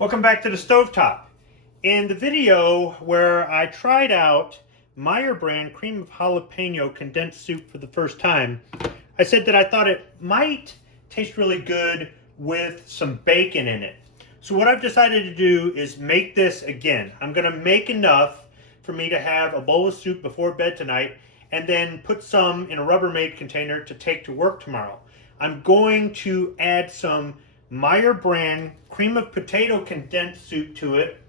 Welcome back to the stovetop. In the video where I tried out Meijer brand cream of jalapeno condensed soup for the first time, I said that I thought it might taste really good with some bacon in it. So what I've decided to do is make this again. I'm going to make enough for me to have a bowl of soup before bed tonight and then put some in a Rubbermaid container to take to work tomorrow. I'm going to add some Meijer brand cream of potato condensed soup to it.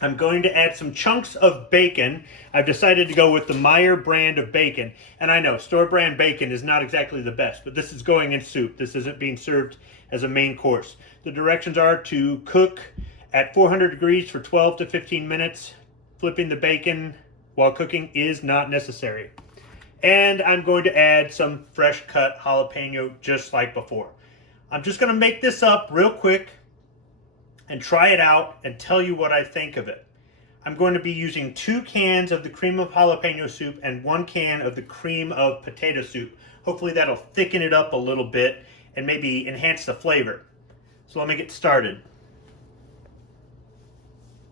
I'm going to add some chunks of bacon. I've decided to go with the Meijer brand of bacon. And I know store brand bacon is not exactly the best, but this is going in soup. This isn't being served as a main course. The directions are to cook at 400 degrees for 12 to 15 minutes. Flipping the bacon while cooking is not necessary. And I'm going to add some fresh cut jalapeno just like before. I'm just going to make this up real quick and try it out and tell you what I think of it. I'm going to be using 2 cans of the cream of jalapeno soup and 1 can of the cream of potato soup. Hopefully that'll thicken it up a little bit and maybe enhance the flavor. So let me get started.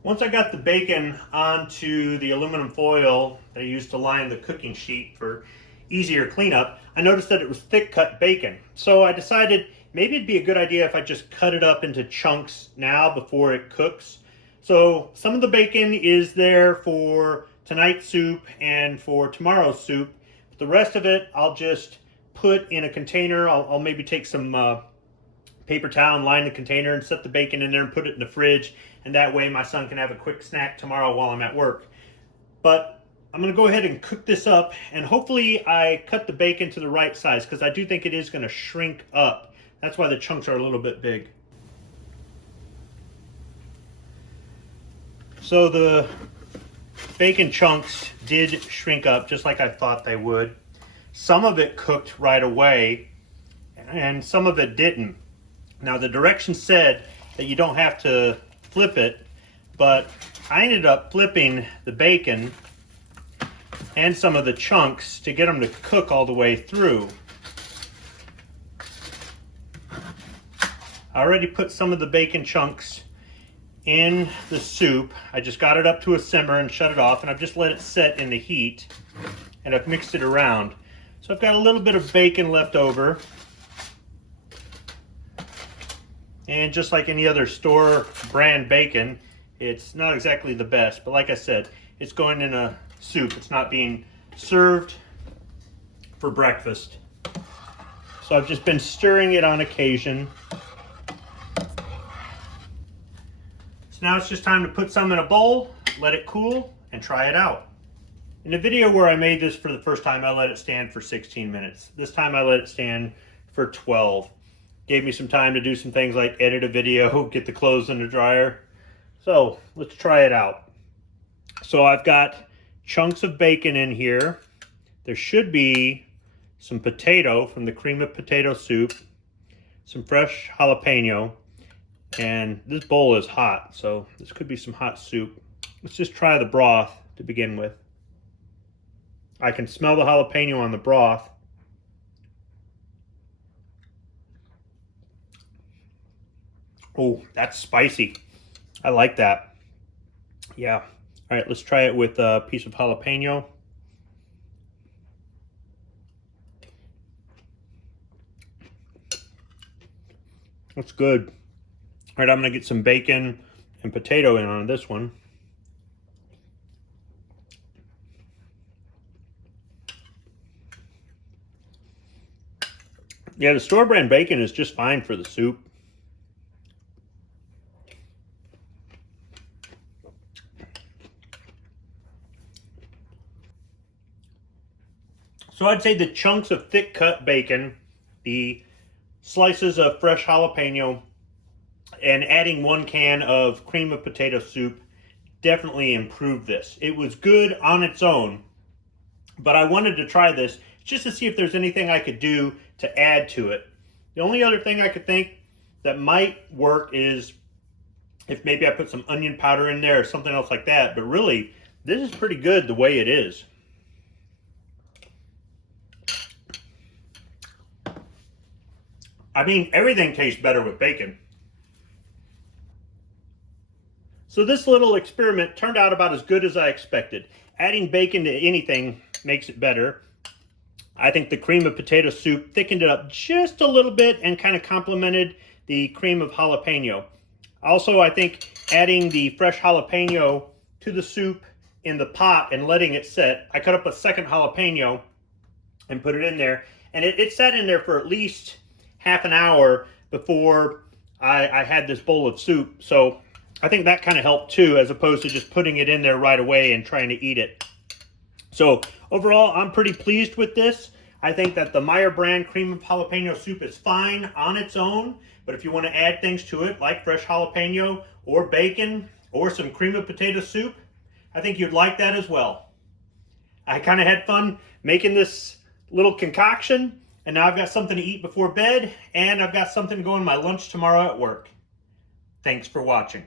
Once I got the bacon onto the aluminum foil that I used to line the cooking sheet for easier cleanup, I noticed that it was thick cut bacon. So I decided maybe it'd be a good idea if I just cut it up into chunks now before it cooks. So some of the bacon is there for tonight's soup and for tomorrow's soup. But the rest of it I'll just put in a container. I'll maybe take some paper towel and line the container and set the bacon in there and put it in the fridge. And that way my son can have a quick snack tomorrow while I'm at work. But I'm going to go ahead and cook this up, and hopefully I cut the bacon to the right size because I do think it is going to shrink up. That's why the chunks are a little bit big. So the bacon chunks did shrink up just like I thought they would. Some of it cooked right away and some of it didn't. Now the directions said that you don't have to flip it, but I ended up flipping the bacon and some of the chunks to get them to cook all the way through. I already put some of the bacon chunks in the soup. I just got it up to a simmer and shut it off, and I've just let it set in the heat, and I've mixed it around. So I've got a little bit of bacon left over. And just like any other store brand bacon, it's not exactly the best, but like I said, it's going in a soup. It's not being served for breakfast. So I've just been stirring it on occasion. So now it's just time to put some in a bowl, let it cool, and try it out. In the video where I made this for the first time, I let it stand for 16 minutes. This time I let it stand for 12. Gave me some time to do some things like edit a video, get the clothes in the dryer. So let's try it out. So I've got chunks of bacon in here. There should be some potato from the cream of potato soup, some fresh jalapeno, and this bowl is hot, so this could be some hot soup. Let's just try the broth to begin with. I can smell the jalapeno on the broth. Oh, that's spicy. I like that. Yeah. All right, let's try it with a piece of jalapeno. That's good. All right, I'm going to get some bacon and potato in on this one. Yeah, the store brand bacon is just fine for the soup. So I'd say the chunks of thick cut bacon, the slices of fresh jalapeno, and adding 1 can of cream of potato soup definitely improved this. It was good on its own, but I wanted to try this just to see if there's anything I could do to add to it. The only other thing I could think that might work is if maybe I put some onion powder in there or something else like that, but really, this is pretty good the way it is. I mean, everything tastes better with bacon. So this little experiment turned out about as good as I expected. Adding bacon to anything makes it better. I think the cream of potato soup thickened it up just a little bit and kind of complemented the cream of jalapeno. Also, I think adding the fresh jalapeno to the soup in the pot and letting it set. I cut up a second jalapeno and put it in there, and it sat in there for at least half an hour before I had this bowl of soup. So I think that kind of helped too, as opposed to just putting it in there right away and trying to eat it. So overall, I'm pretty pleased with this. I think that the Meijer brand cream of jalapeno soup is fine on its own, but if you want to add things to it, like fresh jalapeno or bacon or some cream of potato soup, I think you'd like that as well. I kind of had fun making this little concoction, and now I've got something to eat before bed, and I've got something to go in my lunch tomorrow at work. Thanks for watching.